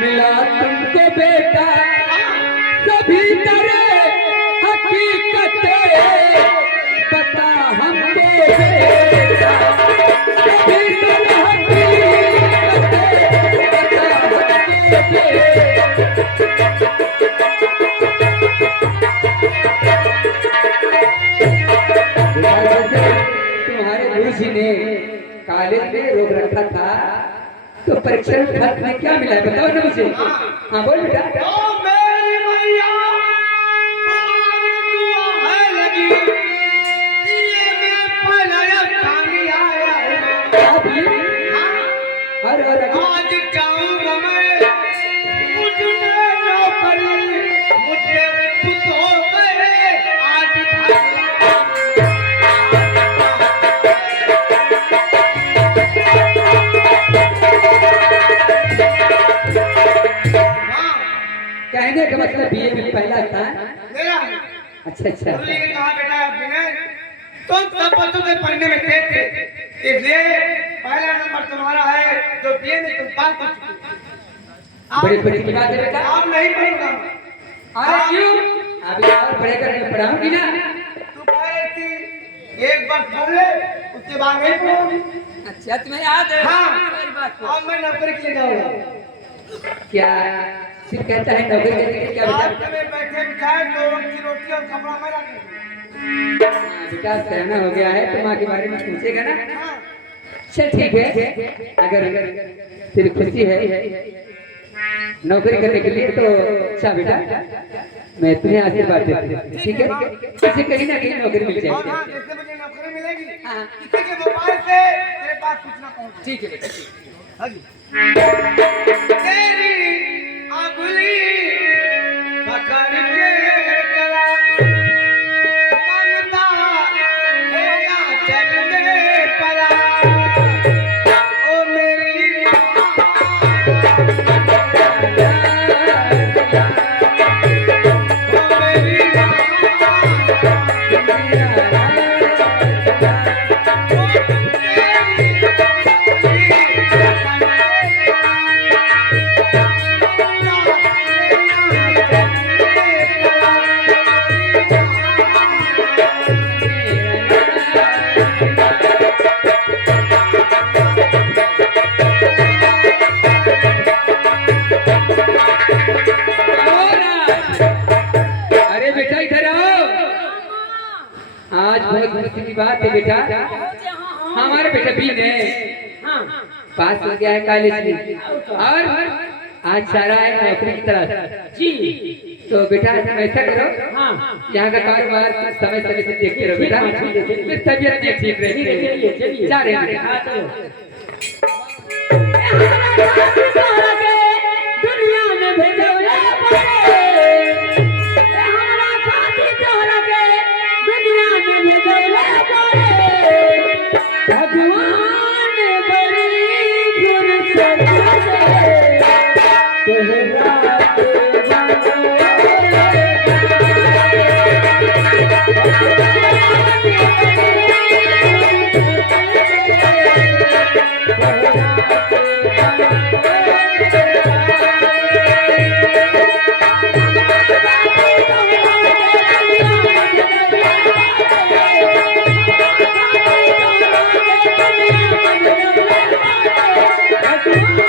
मिला तुमको बेटा सभी तरह हकीकतें पता हमको बेटा सभी तरह हकीकतें पता हमको बेटा। तुम्हारे गुरु जी ने कॉलेज में रोक रखा था तो परीक्षा में फर्क में क्या मिला है बताओ ना मुझे। हाँ बोल बेटा। मेरी मैया तुम्हारी दुआ है लगी दिए में पलया पानी आया अभी और आज जाऊंगा मैं मुझे नौकरी मुझे खुश हो गए आज कहने का मतलब बीए में पहला स्थान मेरा अच्छा अच्छा। गुरुजी ने कहा बेटा विनय तुम सब बच्चों के पढ़ने में तेज थे इसलिए पहला नंबर तुम्हारा है जो बीए में तुम पास कर चुके बड़ी खुशी की बात है बेटा। आप नहीं पढ़ूंगा अरे क्यों अभी और पढ़ेगा नहीं पढ़ाऊंगी ना। तू कह रही थी एक बार पढ़ ले उसके बाद नहीं पढ़ूंगी। अच्छा तुम्हें याद है हाँ सारी बात को। अब मैं नौकरी के लिए जाऊंगा क्या सिर्फ कहता है नौकरी करने के लिए क्या आज बेटा। में बैठे बिठाए 2 वक्त की रोटी और कपड़ा मैं रख विकास सहना हो गया है तो माँ के बारे में पूछेगा ना। हाँ चल ठीक है अगर तेरी खुशी है नौकरी करने के लिए तो अच्छा बेटा मैं तुम्हें आशीर्वाद देता हूँ ठीक है। तुझे कहीं ना कहीं नौकरी मिल और जाएगी। हाँ जैसे मुझे नौकरी मिलेगी हाँ। किसी के मोबाइल से तेरे पास सूचना पहुंचे ठीक है बेटा। हाँ जी तेरी आंगुली पकड़ के करा मांगता मेरा चलने पड़ा ओ मेरी ओ मेरी अरे बेटा इधर आओ। आज बहुत खुशी की बात है बेटा हमारे बेटा बी ने पास हो गया है कॉलेज में और आज सारा है नौकरी की तरफ जी। तो बेटा तुम ऐसा करो यहाँ का कारोबार समय समय से देखते रहो बेटा फिर तबियत भी ठीक रहेगी। जा रहे हैं दुनिया में भेजौला भगवान बड़ी फुर्सत से